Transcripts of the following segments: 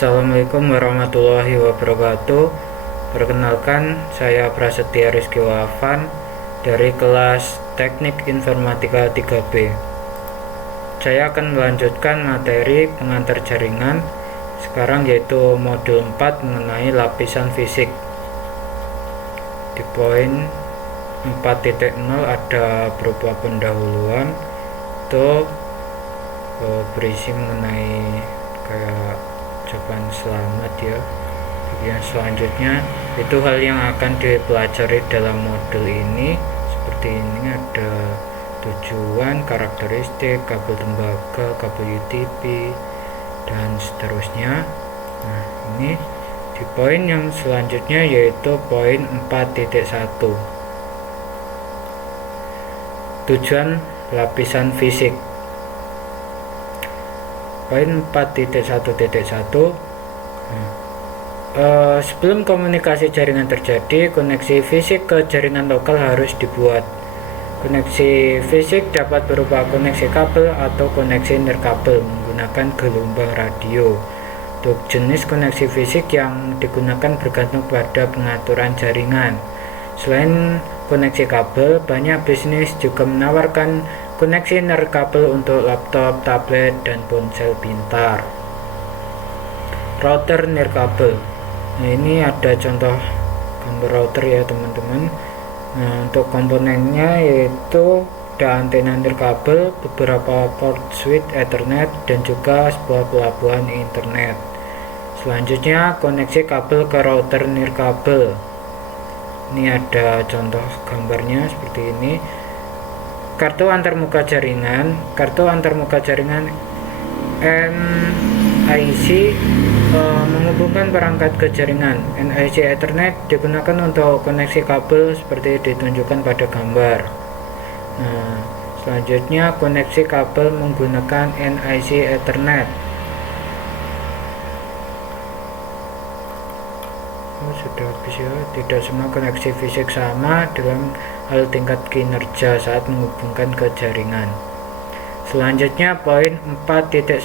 Assalamualaikum warahmatullahi wabarakatuh. Perkenalkan, saya Prasetya Rizky Wafan dari kelas Teknik Informatika 3B. Saya akan melanjutkan materi pengantar jaringan sekarang, yaitu modul 4 mengenai lapisan fisik. Di poin 4.0 ada berupa pendahuluan, itu berisi mengenai kayak ucapan selamat ya. Bagian selanjutnya itu hal yang akan dipelajari dalam modul ini. Seperti ini ada tujuan, karakteristik, kabel tembaga, kabel UTP, dan seterusnya. Nah, ini di poin yang selanjutnya yaitu poin 4.1, tujuan lapisan fisik. Poin 4.1.1, sebelum komunikasi jaringan terjadi, koneksi fisik ke jaringan lokal harus dibuat. Koneksi fisik dapat berupa koneksi kabel atau koneksi nirkabel menggunakan gelombang radio. Untuk jenis koneksi fisik yang digunakan bergantung pada pengaturan jaringan. Selain koneksi kabel, banyak bisnis juga menawarkan koneksi nirkabel untuk laptop, tablet, dan ponsel pintar. Router nirkabel. Nah, ini ada contoh gambar router ya teman-teman. Nah, untuk komponennya yaitu ada antena nirkabel, beberapa port switch Ethernet, dan juga sebuah pelabuhan internet. Selanjutnya, koneksi kabel ke router nirkabel. Ini ada contoh gambarnya seperti ini. Kartu antarmuka jaringan. Kartu antarmuka jaringan NIC menghubungkan perangkat ke jaringan. NIC Ethernet digunakan untuk koneksi kabel seperti ditunjukkan pada gambar. Nah, selanjutnya koneksi kabel menggunakan NIC Ethernet. Sudah habis ya. Tidak semua koneksi fisik sama dalam hal tingkat kinerja saat menghubungkan ke jaringan. Selanjutnya poin 4.1.2,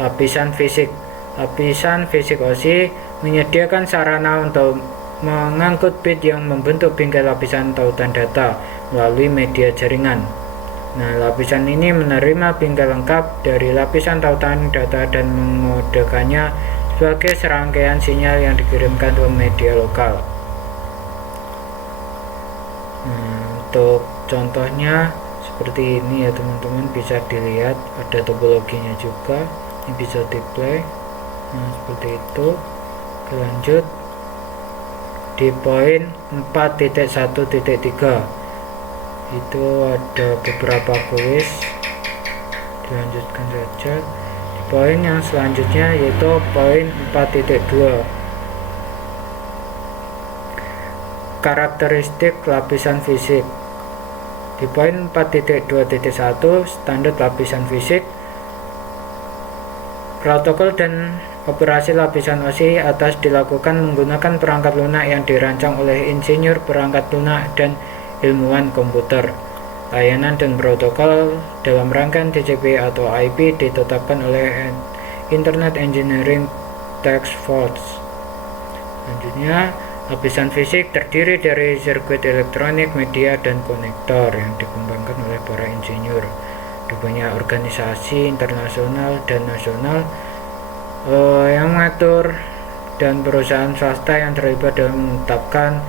lapisan fisik. Lapisan fisik OSI menyediakan sarana untuk mengangkut bit yang membentuk bingkai lapisan tautan data melalui media jaringan. Nah, lapisan ini menerima bingkai lengkap dari lapisan tautan data dan mengodekannya sebagai serangkaian sinyal yang dikirimkan ke media lokal. Untuk contohnya seperti ini ya teman-teman, bisa dilihat ada topologinya juga. Ini bisa di play. Nah, seperti itu. Lanjut di poin 4.1.3, itu ada beberapa kuis, dilanjutkan saja. Di poin yang selanjutnya yaitu poin 4.2, karakteristik lapisan fisik. Di poin 4.2.1, standar lapisan fisik. Protokol dan operasi lapisan OSI atas dilakukan menggunakan perangkat lunak yang dirancang oleh insinyur perangkat lunak dan ilmuwan komputer. Layanan dan protokol dalam rangkaian TCP atau IP ditetapkan oleh Internet Engineering Task Force. Selanjutnya, lapisan fisik terdiri dari sirkuit elektronik, media, dan konektor yang dikembangkan oleh para insinyur. Ada banyak organisasi internasional dan nasional yang mengatur, dan perusahaan swasta yang terlibat dalam menetapkan,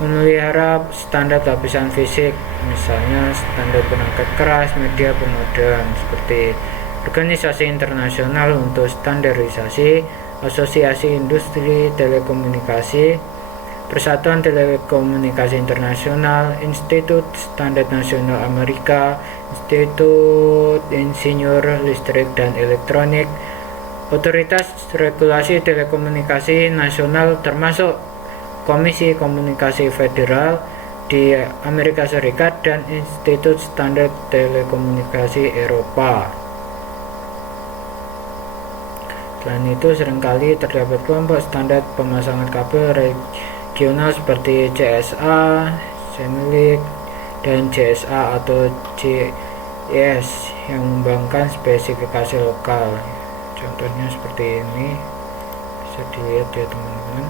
memelihara standar lapisan fisik, misalnya standar perangkat keras, media, pemodem, seperti Organisasi Internasional untuk Standarisasi, Asosiasi Industri Telekomunikasi, Persatuan Telekomunikasi Internasional, Institut Standar Nasional Amerika, Institut Insinyur Listrik dan Elektronik, Otoritas Regulasi Telekomunikasi Nasional termasuk Komisi Komunikasi Federal di Amerika Serikat, dan Institut Standar Telekomunikasi Eropa. Selain itu, seringkali terdapat kelompok standar pemasangan kabel regional seperti CSA, CENELEC, dan JSA atau JS yang mengembangkan spesifikasi lokal. contohnya seperti ini, bisa dilihat ya teman-teman.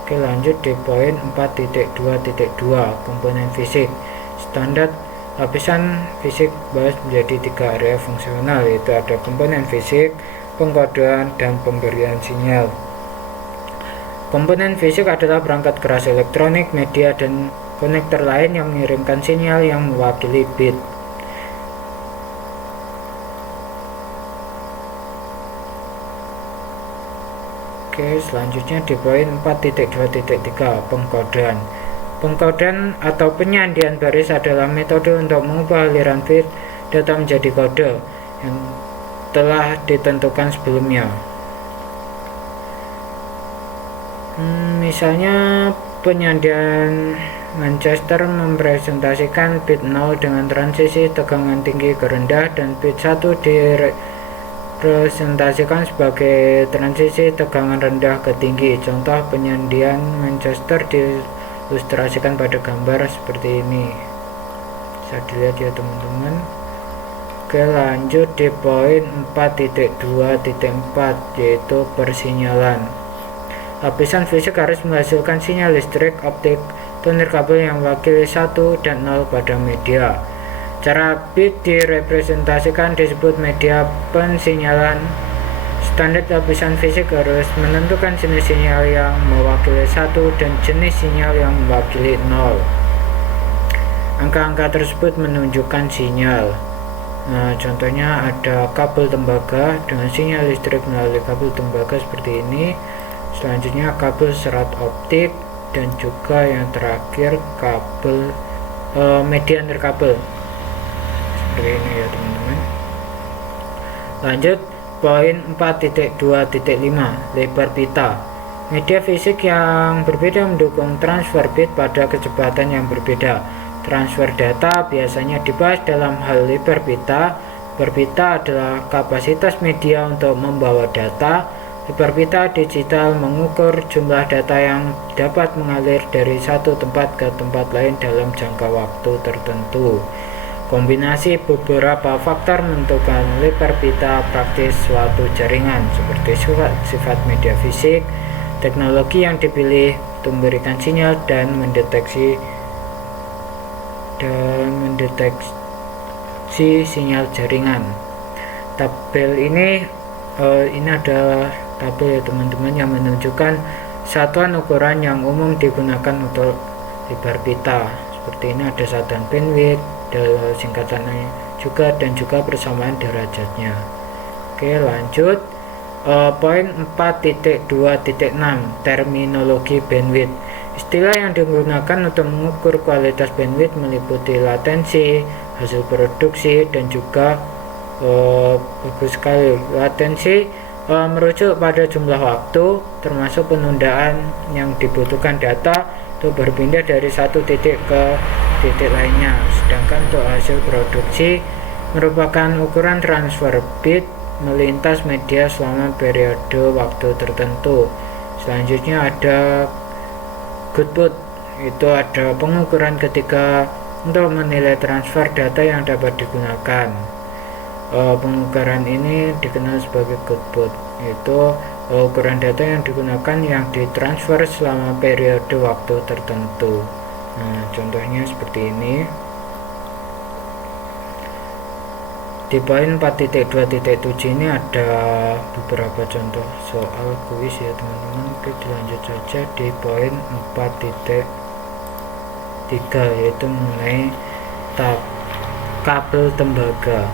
Oke, lanjut di poin 4.2.2 komponen fisik. Standar lapisan fisik bahas menjadi 3 area fungsional, yaitu ada komponen fisik, pengkodean, dan pemberian sinyal. Komponen fisik adalah perangkat keras elektronik, media, dan konektor lain yang mengirimkan sinyal yang mewakili bit. Oke, selanjutnya di poin 4.2.3 pengkodean. Pengkodean atau penyandian baris adalah metode untuk mengubah aliran bit data menjadi kode yang telah ditentukan sebelumnya. Misalnya penyandian Manchester merepresentasikan bit 0 dengan transisi tegangan tinggi ke rendah, dan bit 1 direpresentasikan sebagai transisi tegangan rendah ke tinggi. Contoh penyandian Manchester diilustrasikan pada gambar seperti ini, bisa dilihat ya teman-teman. Oke, lanjut di poin 4.2.4 yaitu persinyalan. Lapisan fisik harus menghasilkan sinyal listrik optik atau nirkabel yang mewakili 1 dan 0 pada media. Cara bit direpresentasikan disebut media pensinyalan. Standar lapisan fisik harus menentukan jenis sinyal yang mewakili 1 dan jenis sinyal yang mewakili 0. Angka-angka tersebut menunjukkan sinyal. Nah, contohnya ada kabel tembaga dengan sinyal listrik melalui kabel tembaga seperti ini. Selanjutnya kabel serat optik, dan juga yang terakhir kabel media nirkabel seperti ini ya teman-teman. Lanjut poin 4.2.5 lebar pita. Media fisik yang berbeda mendukung transfer bit pada kecepatan yang berbeda. Transfer data biasanya dibahas dalam hal lebar pita. Lebar pita adalah kapasitas media untuk membawa data. Lebar pita digital mengukur jumlah data yang dapat mengalir dari satu tempat ke tempat lain dalam jangka waktu tertentu. Kombinasi beberapa faktor menentukan lebar pita praktis suatu jaringan, seperti sifat media fisik, teknologi yang dipilih untuk memberikan sinyal, dan mendeteksi sinyal jaringan. Tabel ini adalah tabel ya teman-teman yang menunjukkan satuan ukuran yang umum digunakan untuk lebar pita. Seperti ini ada satuan bandwidth, singkatannya juga, dan juga persamaan derajatnya. Oke, lanjut poin 4.2.6 terminologi bandwidth. Istilah yang digunakan untuk mengukur kualitas bandwidth meliputi latensi, hasil produksi, dan juga bagus sekali latensi merujuk pada jumlah waktu, termasuk penundaan yang dibutuhkan data untuk berpindah dari satu titik ke titik lainnya. Sedangkan untuk hasil produksi merupakan ukuran transfer bit melintas media selama periode waktu tertentu. Selanjutnya ada goodbot, itu ada pengukuran ketiga untuk menilai transfer data yang dapat digunakan. Pengukuran ini dikenal sebagai goodbot, yaitu ukuran data yang digunakan yang ditransfer selama periode waktu tertentu. Nah, contohnya seperti ini. Di poin 4.2.7 ini ada beberapa contoh soal kuis ya teman-teman. Kita lanjut saja di poin 4.3 yaitu mengenai kabel tembaga.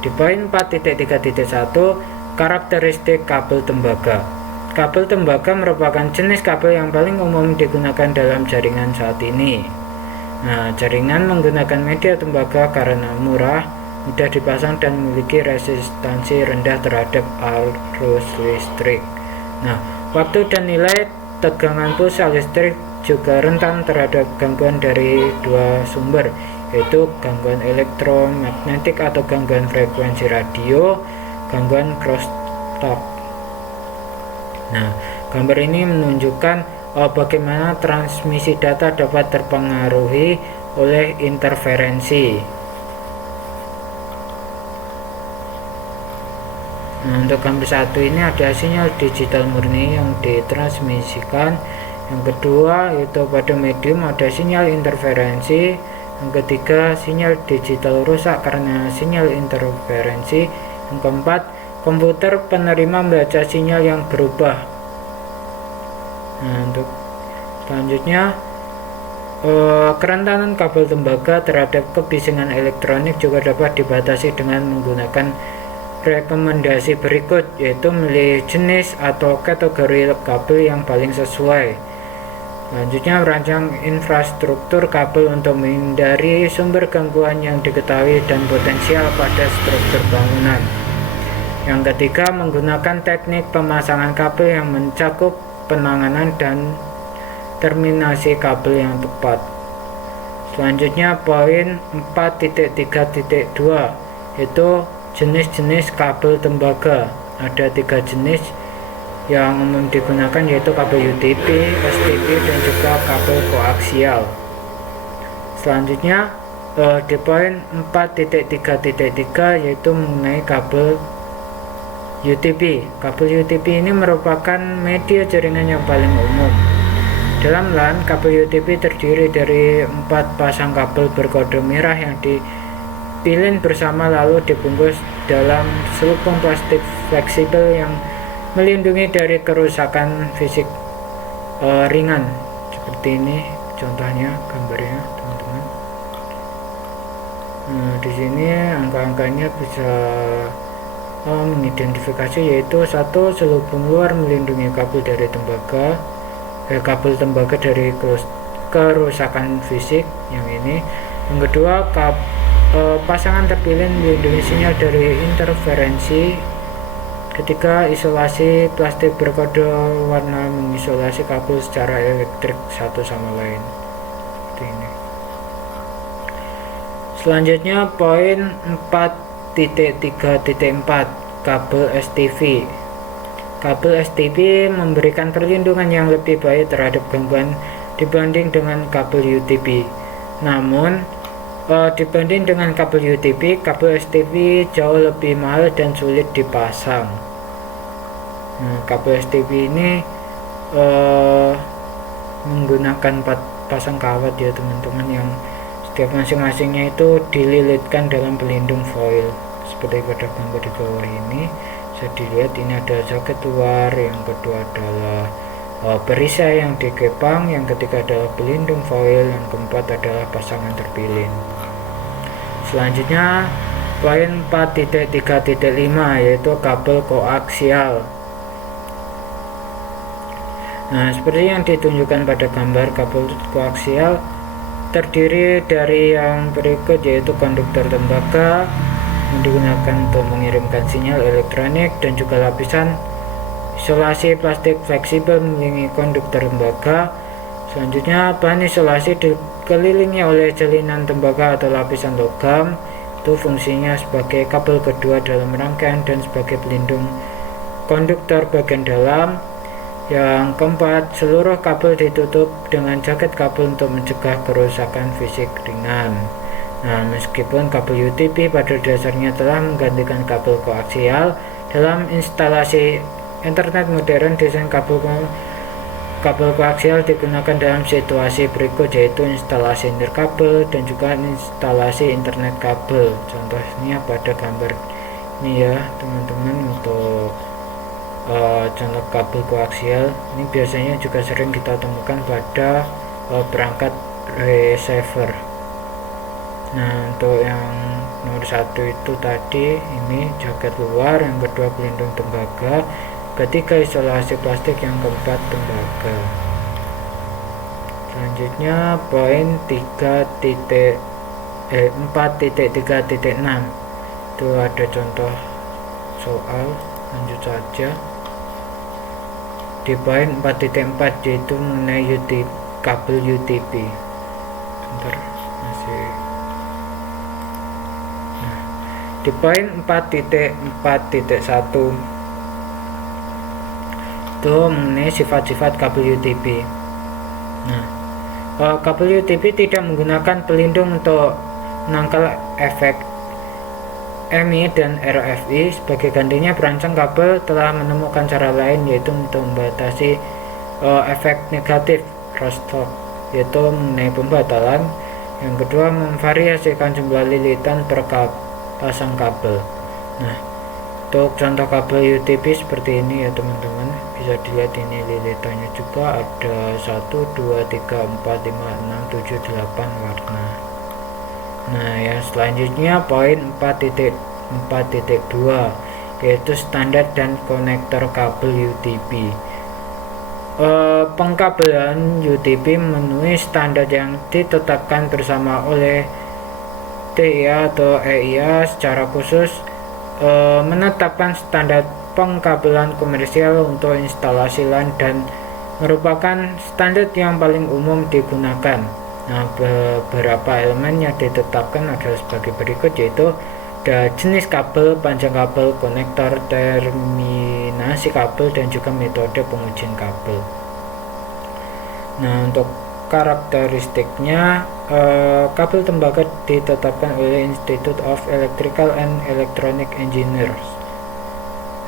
Di poin 4.3.1 karakteristik kabel tembaga. Kabel tembaga merupakan jenis kabel yang paling umum digunakan dalam jaringan saat ini. Nah, jaringan menggunakan media tembaga karena murah, mudah dipasang, dan memiliki resistansi rendah terhadap arus listrik. Nah, waktu dan nilai tegangan pulsa listrik juga rentan terhadap gangguan dari dua sumber, yaitu gangguan elektromagnetik atau gangguan frekuensi radio, gangguan crosstalk. Nah, gambar ini menunjukkan bagaimana transmisi data dapat terpengaruhi oleh interferensi. Nah, untuk gambar 1 ini ada sinyal digital murni yang ditransmisikan. Yang kedua yaitu pada medium ada sinyal interferensi. Yang ketiga sinyal digital rusak karena sinyal interferensi. Yang keempat komputer penerima membaca sinyal yang berubah. Nah, untuk selanjutnya kerentanan kabel tembaga terhadap kebisingan elektronik juga dapat dibatasi dengan menggunakan rekomendasi berikut, yaitu memilih jenis atau kategori kabel yang paling sesuai. Selanjutnya merancang infrastruktur kabel untuk menghindari sumber gangguan yang diketahui dan potensial pada struktur bangunan. Yang ketiga, menggunakan teknik pemasangan kabel yang mencakup penanganan dan terminasi kabel yang tepat. Selanjutnya poin 4.3.2 yaitu jenis-jenis kabel tembaga. Ada 3 jenis yang umum digunakan, yaitu kabel UTP, STP, dan juga kabel koaksial. Selanjutnya di poin 4.3.3 yaitu mengenai kabel UTP. Kabel UTP ini merupakan media jaringan yang paling umum. Dalam LAN, kabel UTP terdiri dari 4 pasang kabel berkode merah yang dipilin bersama lalu dibungkus dalam selubung plastik fleksibel yang melindungi dari kerusakan fisik ringan. Seperti ini contohnya gambarnya, teman-teman. Nah, di sini angka-angkanya bisa mengidentifikasi, yaitu 1. Selubung luar melindungi kabel dari kabel tembaga dari kerusakan fisik, yang ini. Yang kedua, pasangan terpilih melindungi sinyal dari interferensi. Ketiga, isolasi plastik berkode warna mengisolasi kabel secara elektrik satu sama lain. Seperti ini. Selanjutnya poin 4.3.4 kabel STV. Kabel STV memberikan perlindungan yang lebih baik terhadap gangguan dibanding dengan kabel UTP. Namun dibanding dengan kabel UTP, kabel STV jauh lebih mahal dan sulit dipasang. Nah, kabel STV ini menggunakan 4 pasang kawat ya teman-teman, yang setiap masing-masingnya itu dililitkan dalam pelindung foil seperti pada gambar di bawah ini. Bisa dilihat ini ada soket luar, yang kedua adalah perisai yang dikepang, yang ketiga adalah pelindung foil, yang keempat adalah pasangan terpilih. Selanjutnya poin 4.3.5 yaitu kabel koaksial. Nah, seperti yang ditunjukkan pada gambar, kabel koaksial terdiri dari yang berikut, yaitu konduktor tembaga yang digunakan untuk mengirimkan sinyal elektronik dan juga lapisan isolasi plastik fleksibel melindungi konduktor tembaga. Selanjutnya bahan isolasi dikelilingi oleh jalinan tembaga atau lapisan logam, itu fungsinya sebagai kabel kedua dalam rangkaian dan sebagai pelindung konduktor bagian dalam. Yang keempat, seluruh kabel ditutup dengan jaket kabel untuk mencegah kerusakan fisik ringan. Nah, meskipun kabel UTP pada dasarnya telah menggantikan kabel koaksial dalam instalasi internet modern, desain kabel koaksial digunakan dalam situasi berikut, yaitu instalasi nirkabel dan juga instalasi internet kabel. Contohnya pada gambar ini ya teman-teman. Untuk contoh kabel koaksial ini biasanya juga sering kita temukan pada perangkat receiver. Nah, untuk yang nomor 1 itu tadi ini jaket luar, yang kedua pelindung tembaga, ketiga isolasi plastik, yang keempat tembaga. Selanjutnya poin 4.3.6 itu ada contoh soal, lanjut saja. Di poin 4.4 yaitu mengenai kabel UTP. Bentar, masih. Nah, di poin 4.4.1 itu mengenai sifat-sifat kabel UTP. Nah, kabel UTP tidak menggunakan pelindung untuk menangkal efek MI dan RFI. Sebagai gantinya, perancang kabel telah menemukan cara lain, yaitu untuk membatasi efek negatif crosstalk, yaitu mengenai pembatalan. Yang kedua, memvariasikan jumlah lilitan per pasang kabel. Nah, untuk contoh kabel UTP seperti ini ya teman-teman, bisa dilihat ini lilitannya juga ada 1, 2, 3, 4, 5, 6, 7, 8 warna. Nah, yang selanjutnya poin 4.4.2 yaitu standar dan konektor kabel UTP. Pengkabelan UTP memenuhi standar yang ditetapkan bersama oleh TIA atau EIA. Secara khusus menetapkan standar pengkabelan komersial untuk instalasi LAN dan merupakan standar yang paling umum digunakan. Nah, beberapa elemen yang ditetapkan adalah sebagai berikut, yaitu jenis kabel, panjang kabel, konektor, terminasi kabel, dan juga metode pengujian kabel. Nah, untuk karakteristiknya, kabel tembaga ditetapkan oleh Institute of Electrical and Electronic Engineers.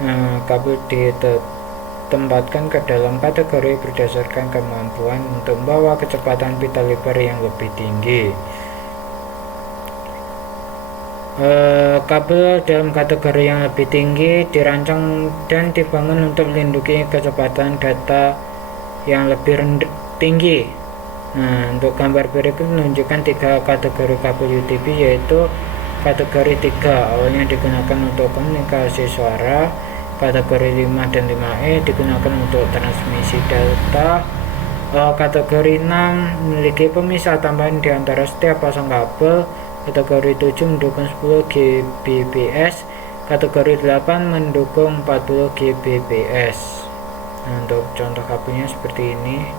Nah, kabel ditempatkan ke dalam kategori berdasarkan kemampuan untuk membawa kecepatan pita lebar yang lebih tinggi. Kabel dalam kategori yang lebih tinggi dirancang dan dibangun untuk melindungi kecepatan data yang lebih tinggi. Nah, untuk gambar berikut menunjukkan 3 kategori kabel UTP, yaitu kategori 3 awalnya digunakan untuk komunikasi suara, kategori 5 dan 5E digunakan untuk transmisi data, kategori 6 memiliki pemisah tambahan di antara setiap pasang kabel, kategori 7 mendukung 10 Gbps, kategori 8 mendukung 40 Gbps. Nah, untuk contoh kabelnya seperti ini.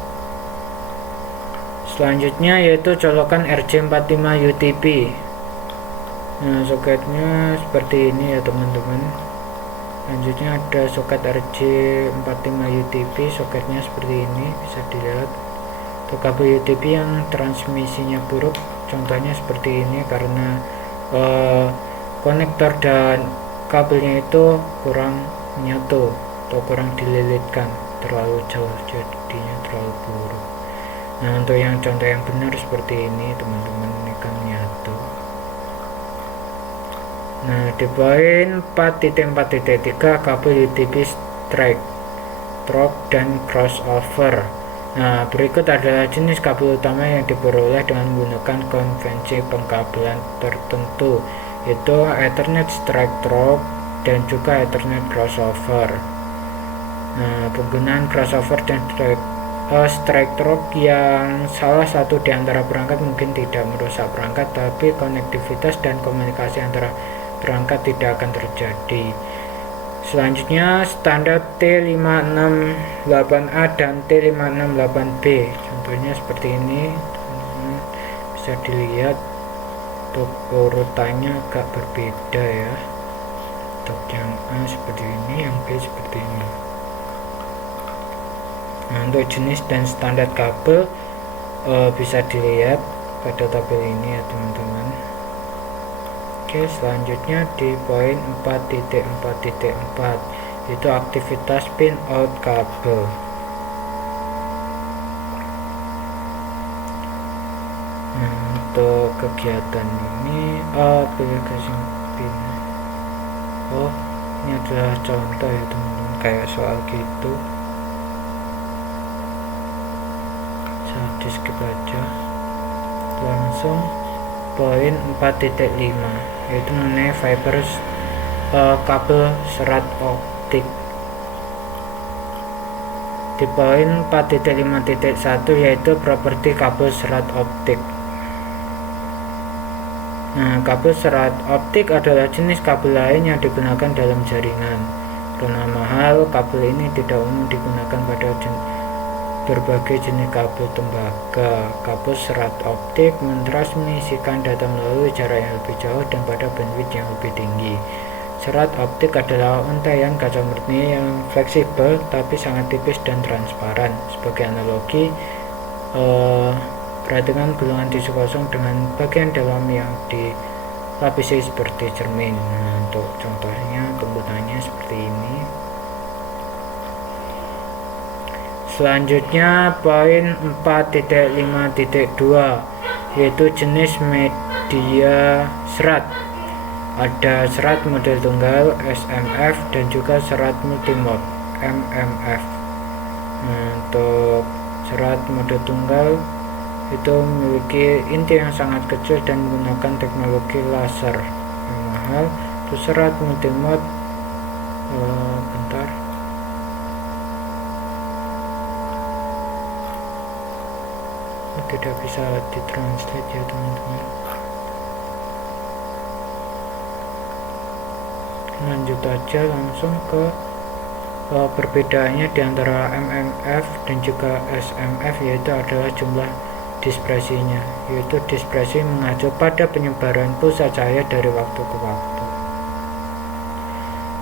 Selanjutnya yaitu colokan RJ45 UTP. Nah, soketnya seperti ini ya teman-teman. Selanjutnya ada soket RJ45 UTP, soketnya seperti ini, bisa dilihat. Untuk kabel UTP yang transmisinya buruk, contohnya seperti ini, karena konektor dan kabelnya itu kurang menyatu atau kurang dililitkan, terlalu jauh, jadinya terlalu buruk. Nah, untuk yang contoh yang benar seperti ini teman-teman, ini kan menyatu. Nah, di poin 4.4.3 kabel UTP strike, drop, dan crossover. Nah, berikut adalah jenis kabel utama yang diperoleh dengan menggunakan konvensi pengkabelan tertentu, yaitu Ethernet strike drop dan juga Ethernet crossover. Nah, penggunaan crossover dan strike drop yang salah satu di antara perangkat mungkin tidak merusak perangkat, tapi konektivitas dan komunikasi antara perangkat tidak akan terjadi. Selanjutnya standar T568A dan T568B, contohnya seperti ini, bisa dilihat untuk urutannya agak berbeda ya. Untuk yang A seperti ini, yang B seperti ini. Nah, untuk jenis dan standar kabel bisa dilihat pada tabel ini ya teman-teman. Oke, selanjutnya di poin 4.4.4 itu aktivitas pin out kabel. Nah, untuk kegiatan ini aplikasi pin. Ini adalah contoh ya teman-teman, kayak soal gitu. Saya di skip aja, langsung poin 4.5 yaitu mengenai fiber kabel serat optik. Di poin 4.5.1 yaitu properti kabel serat optik. Nah, kabel serat optik adalah jenis kabel lain yang digunakan dalam jaringan. Karena mahal, kabel ini tidak umum digunakan pada berbagai jenis kabel tembaga. Kabel serat optik mentransmisikan data melalui jarak yang lebih jauh dan pada bandwidth yang lebih tinggi. Serat optik adalah untaian kaca murni yang fleksibel tapi sangat tipis dan transparan. Sebagai analogi, perhatikan gulungan tisu kosong dengan bagian dalam yang dilapisi seperti cermin. Nah, untuk contohnya penggunaannya seperti ini. Selanjutnya poin 4.5.2 yaitu jenis media serat. Ada serat model tunggal SMF dan juga serat multimode MMF. Nah, untuk serat mode tunggal itu memiliki inti yang sangat kecil dan menggunakan teknologi laser yang mahal. Untuk serat multimode tidak bisa ditranslate ya teman-teman. Lanjut aja langsung ke perbedaannya di antara MMF dan juga SMF, yaitu adalah jumlah dispersinya, yaitu dispersi mengacu pada penyebaran pulsa cahaya dari waktu ke waktu.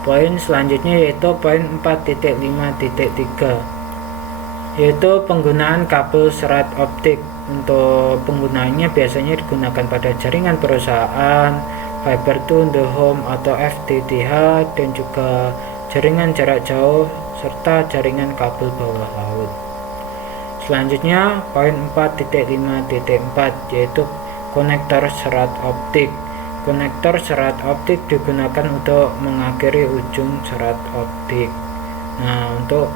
Poin selanjutnya yaitu poin 4.5.3 yaitu penggunaan kabel serat optik. Untuk penggunaannya biasanya digunakan pada jaringan perusahaan, fiber to the home atau FTTH, dan juga jaringan jarak jauh serta jaringan kabel bawah laut. Selanjutnya poin 4.5.4 yaitu konektor serat optik. Konektor serat optik digunakan untuk mengakhiri ujung serat optik. Nah, untuk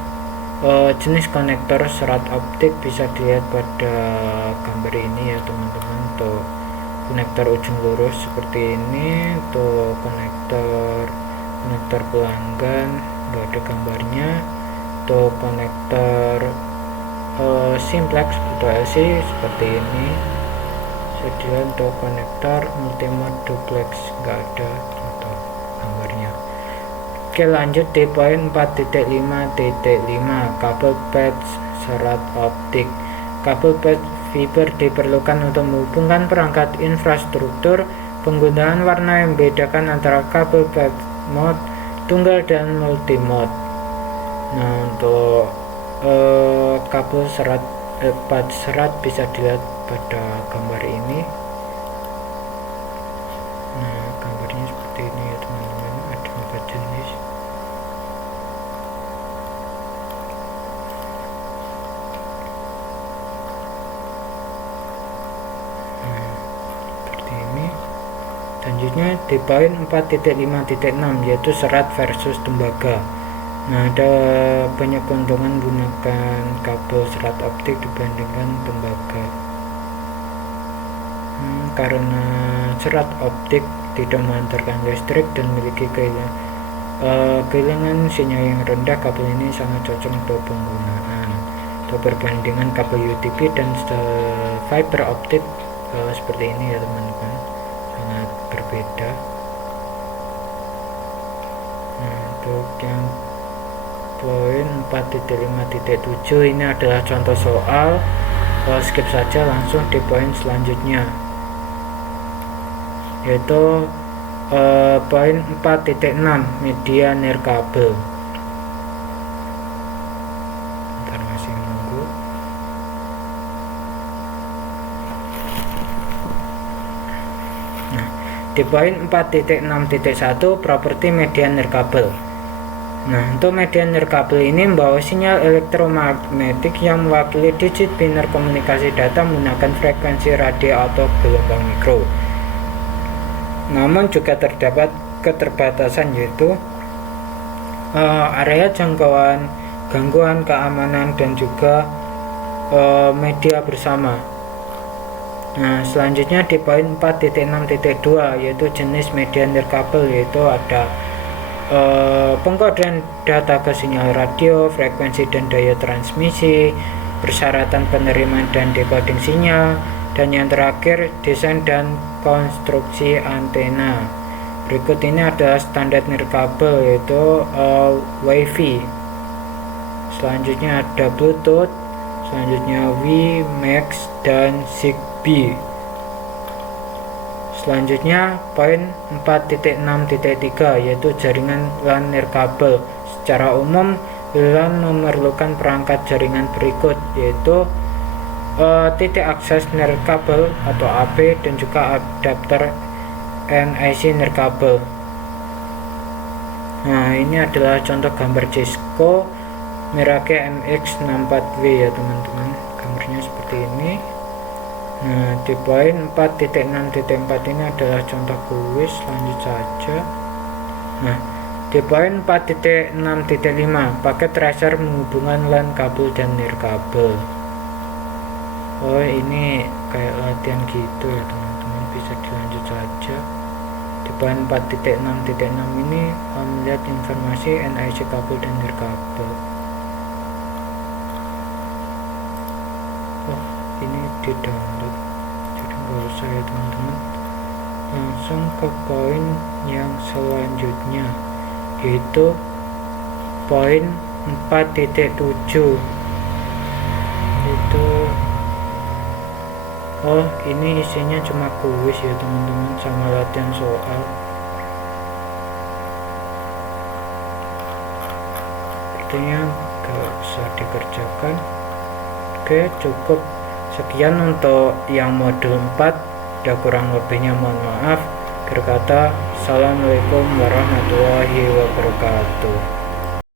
jenis konektor serat optik bisa dilihat pada gambar ini ya teman-teman. Untuk konektor ujung lurus seperti ini, untuk konektor pelanggan nggak ada gambarnya. Untuk konektor simplex atau LC seperti ini. Sedangkan untuk konektor multimode duplex nggak ada contoh gambarnya. Oke, lanjut di poin 4.5.5 kabel patch serat optik. Kabel patch fiber diperlukan untuk menghubungkan perangkat infrastruktur. Penggunaan warna yang membedakan antara kabel patch mode tunggal dan multimode. Nah, untuk kabel serat patch serat bisa dilihat pada gambar ini. Nah, gambarnya seperti ini ya teman-teman, ada 4 jenis. Seperti ini. Selanjutnya di poin 4.5.6 yaitu serat versus tembaga. Nah, ada banyak keuntungan menggunakan kabel serat optik dibandingkan tembaga. Karena serat optik tidak mengantarkan listrik dan memiliki kehilangan sinyal yang rendah, kabel ini sangat cocok untuk penggunaan. Untuk perbandingan kabel UTP dan fiber optik seperti ini ya teman-teman, sangat berbeda. Nah, untuk yang poin 4.5.7 ini adalah contoh soal. Skip saja, langsung di poin selanjutnya yaitu poin 4.6 media nirkabel. Bentar, masih nunggu. Nah, di poin 4.6.1 properti media nirkabel. Nah, untuk media nirkabel ini membawa sinyal elektromagnetik yang mewakili digit biner komunikasi data menggunakan frekuensi radio atau gelombang mikro. Namun juga terdapat keterbatasan, yaitu area jangkauan, gangguan keamanan, dan juga media bersama. Nah, selanjutnya di poin 4.6.2 yaitu jenis media nirkabel, yaitu ada pengkodean data ke sinyal radio, frekuensi dan daya transmisi, persyaratan penerimaan dan decoding sinyal, dan yang terakhir desain dan konstruksi antena. Berikut ini adalah standar nirkabel, yaitu Wi-Fi. Selanjutnya ada Bluetooth, selanjutnya WiMAX dan Zigbee. Selanjutnya poin 4.6.3 yaitu jaringan LAN nirkabel. Secara umum LAN memerlukan perangkat jaringan berikut, yaitu titik akses nirkabel atau AB, dan juga adapter NIC nirkabel. Nah, ini adalah contoh gambar Cisco Meraki MX64W ya teman-teman, gambarnya seperti ini. Nah, di poin 4.6.4 ini adalah contoh kuis, lanjut saja. Nah, di poin 4.6.5 paket tracer menghubungkan LAN kabel dan nirkabel. Oh, ini kayak latihan gitu ya teman-teman, bisa dilanjut saja. Di poin 4.6.6 ini melihat informasi NIC kabel dan nirkabel. Oh, ini di download, jadi nggak usah ya teman-teman. Langsung ke poin yang selanjutnya, yaitu poin 4.7. itu ini isinya cuma kuis ya teman-teman, sama latihan soal. Artinya gak usah dikerjakan. Oke, cukup sekian untuk yang modul 4. Ada kurang lebihnya mohon maaf. Berkata, Assalamualaikum warahmatullahi wabarakatuh.